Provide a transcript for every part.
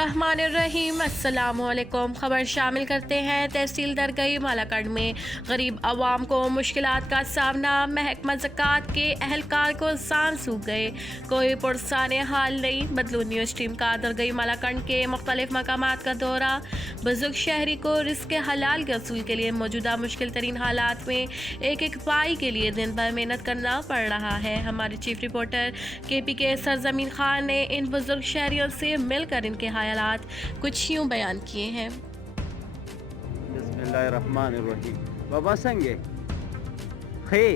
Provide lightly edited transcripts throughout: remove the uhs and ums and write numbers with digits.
बिस्मिल्लाहिर्रहमानिर्रहीम। अस्सलामुअलैकुम। खबर शामिल करते हैं तहसील दरगई मालाकंड में गरीब अवाम को मुश्किलात का सामना, महकमा ज़कात के अहलकार को सांस सूख गए, कोई पुरसाने हाल नहीं। बदलू न्यूज़ टीम का दरगई मालाकंड के मुख्तलिफ मकामात का दौरा। बुजुर्ग शहरी को रिस्क हलाल के असूल के लिए मौजूदा मुश्किल तरीन हालात में एक एक पाई के लिए दिन भर मेहनत करना पड़ रहा है। हमारे चीफ रिपोर्टर KP के सरजमीन खान ने इन बुजुर्ग शहरियों से मिलकर इनके हालात कुछ यूँ बयान किए हैं। बिस्मिल्लाहिर्रहमानिर्रहीम। बाबा संगे खै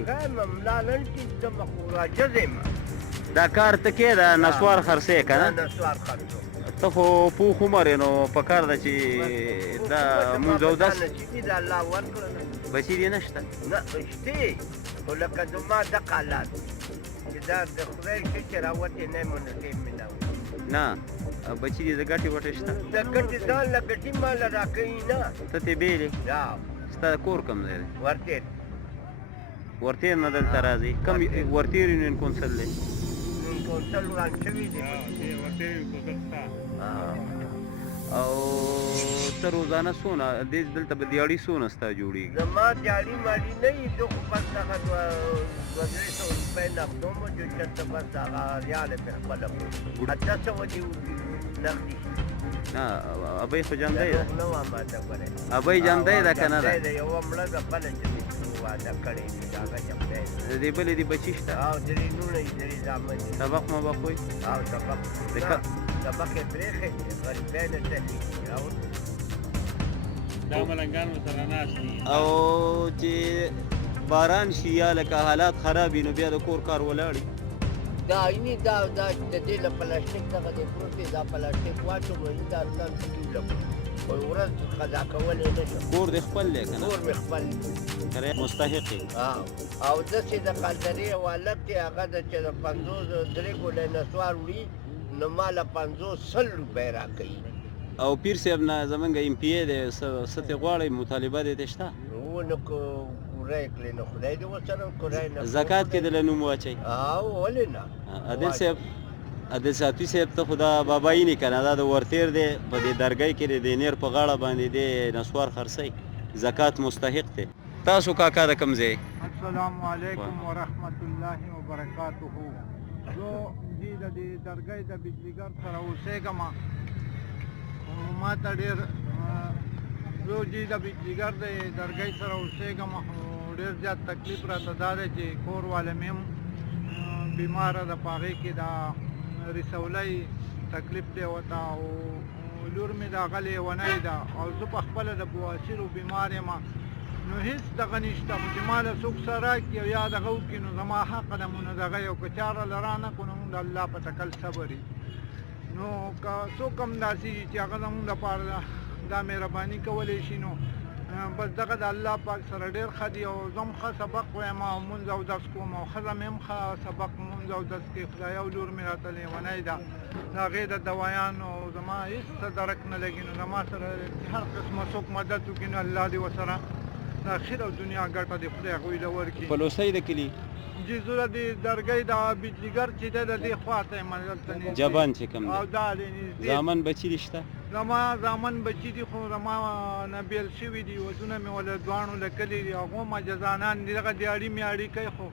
دا کار ته کې دا نسوار خرڅې که نه ته خو پوخ عمر یې نو په کار ده چې دا مونځ اودس بچي دې نشته نه شته خو لکه زما دغه حالات چې دا د خدای شي چې راوتې نه مو نصیب مې نه نه بچي دې د ګټې وټې شته د ګټې ځان له ګټې مال راکوي نه ته ترې بېلې ستا کور کوم ځای دی ورتېر نه دلته راځي کوم ورتېر یونین کونسل دی کونسل وران شوي دي او ته روزانه څونه دلته به دیاړي څونه ستا جوړېږي زما دیاړي مالي نه وي زه خو بس هغه دوه درې سوه روپۍ نقدوم جو چېرته بس هغه ریاله پرې خپله کړو 800 دي نقدي نه ابۍ خو جاندی ده نه وه ماته ګورې ابۍ جاندی ده که نه ده یوه مړه ده بله چې واده کړی دي د هغه جمدی د دې بلې دې بچي شته او درې لوڼه یې درې زامن دي سبق مبق وایي او سبق یې پرېښی دی غریبۍ نه ټکي دا ملنګان ورسره ناست دي او چې باران شي یا لکه حالات خراب وي نو بیا د کور کار ولاړي دا عیني دا د دې له پلاستیک دغه دی پروت دی دا پلاستیک واچوم دا اصلا ټیولم خو ورځ قضا کولی نه شم کور دې خپل دی که نه کور مې خپل دی مستحق یې او داسې د قلدرې یو هلک دی هغه د چې د 50 درې ګولۍ نسوار وړي نو ما له 50 روپۍ راکوي او پیر صاحب نه زمونږ MPA دی څه ترې غواړئ مطالبه دې ته شته ونو کوری کړې نو خدای دې ورسره کوری نه زکات کې دله نوم واچئ او ولې نه عادل صاحب عادل ساتوي صاحب ته خو دا بابایي نه که نه دا د ورتېر دی په دې درګۍ کې د نیر په غاړه باندې دی نسوار خرڅئ زکات مستحق دی تاسو کاکا د کوم ځای السلام علیکم ورحمت الله وبرکاته زه دې د دې درګۍ د بجلیګر سره اوسېږم ما ته ډېر زه دې د بجلیګر د درګۍ سره اوسېږم ډېر زیات تکلیف راته دا دی چې کور والا مې هم بیماره ده په هغې کې دا رسولۍ تکلیف دی ورته او لور مې د هغه لیونۍ ده او زه په خپله د بواسیرو بیمار یم نو هېڅ دغه نشته خو چې ما له څوک سره راکړي او یا دغه وکړي نو زما حق ده مو نو دغه یو که چا راله رانه کړو نو مونږ د الله په تکل صبر نو که څوک هم داسې چې هغه زمونږ دپاره دا مهرباني کولی شي نو بس دغه د الله پاک سره ډېر ښه دي او زه هم ښه سبق وایم او مونځ اودس کوم او ښځه مې هم ښه سبق مونځ اودس کوي خدایه او لور مې راته لیونۍ ده د هغې د دوایانو زما هېڅ څه درک نه لګي نو زما سره هر قسمه څوک مدد وکړي نو الله دې ورسره د اخر او دنیا ګټه دې خدای هغوی له ورکړي پلوسی د کلي جی زه د دې درګۍ د بجلیګر چې دی د دې خواته یم دلته نږدې جبان چې کوم او دی دا دی نږدې زامن بچي دې شته زما زامن بچي دي خو زما نه بیل شوي دي ودونه مې ول دواړو لیکلي دي هغو مجزانان دي دغه دیاړي میاړي کوي خو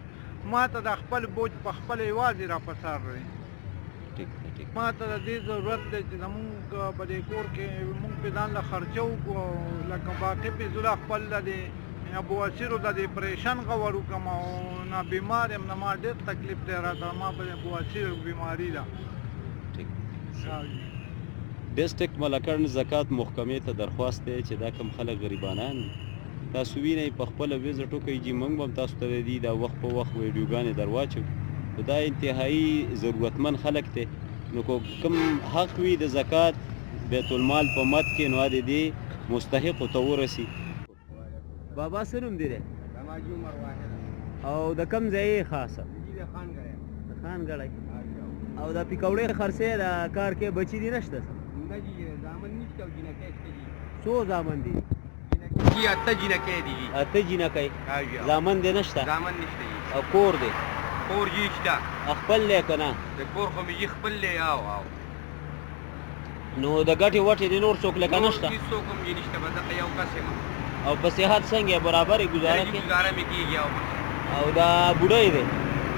ما ته د خپل بوج په خپله یوازې را په سر دی ما ته د دې ضرورت دی چې زمونږ په دې کور کې مونږ پې ځان له خرچه وکړو لکه باقي پې زه له خپل د دې بواسیرو د دې پریشن غور وکړم او نه بیمار یم نه ما ډېر تکلیف دی راته ما په بواسیر بیماري ده ډسټرکټ ملکړن زکات محکمې ته درخواست دی چې دا کم خلک غریبانان دي تاسو وینئ په خپله وزټ وکئ چې موږ به هم تاسو ته د دې دا وخت په وخت ویډیوګانې در واچو خو دا انتهایي ضرورتمند خلک دی نو کوم حق وي د زکات بیت المال په مد کې نو د دې مستحقو ته ورسي بابا څه نوم دی او د کوم ځای یې خاصه د خانګړی او دا پیکوړې خرڅې د کار کې بچي دي نشته څو زامن دي اته جینکۍ دي اته جینکۍ زامن دې نشته زامن نشته او کور دی کور یې شته خپل دی که نه د کور خو مې یې خپل دی او نو د ګټې وټې د نور څوک لکه نشته هیڅوک هم یې نشته بس دغه یو کس یم او په صحت څنګه یې برابرې ګزاره درجې کې ګزاره مې کېږي او او دا بوډۍ دی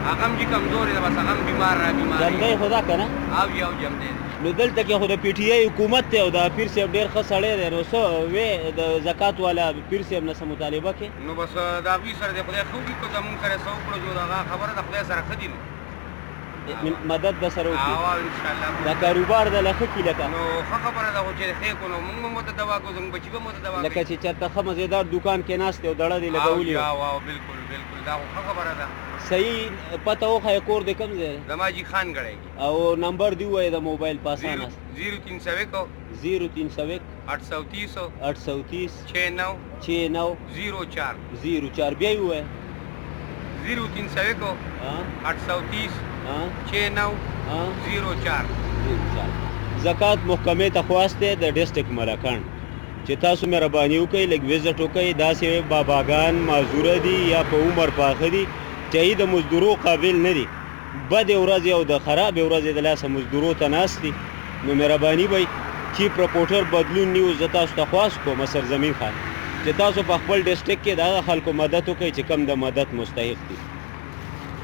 هغه هم چې کمزورې ده بس هغه هم بیمار را بیمار جمدی خو دا که نه او یو جمدی دی نو دلته کې خو د پی ټي آی حکومت دی او دا پیر صاحب ډېر ښه سړی دی نو څه وې د زکات والا پیر صاحب نه څه مطالبه کې نو بس د هغوی سره د خدای ښه وکړي که زمونږ سره څه وکړو جو د هغه خبره د خدای سره ښه دي نو مدد به سره وکړي او انشاءالله دا کاروبار د له ښه کي لکه نو ښه خبره ده خو چې ښې کړو نو موږ هم ورته دوا کوو زموږ بچي به هم ورته دوا لکه کوي چې چېرته ښه مزېدار دوکان کې ناست دی او دړه دې لګولي وي او بالکل بالکل دا خو ښه خبره ده صحیح پته وښیه کور دې کوم ځای دی زما جي خان ګړی او نمبر دی ووایه د موبایل په اسانه 0301 0301 830 830 69 69 04 04 بیا یې ووایه 0301 ها 830 ها 69 ها 04 زکات محکمې ته خواست دی د ډسټرک ملکان چې تاسو مهرباني وکئ لږ وزټ وکئ داسې باباګان معذوره دي یا په عمر پاخه دي چې د مزدورو قابل نه دي بدې ورځې او د خرابې ورځې د لاسه مزدورو ته ناست دي نو مهرباني به چیف رپورټر بدلون نیوز زه تاسو ته خواست کوم سرزمین خان چې تاسو په خپل ډسټرک کې د هغه خلکو مدد وکئ چې کم د مدد مستحق دي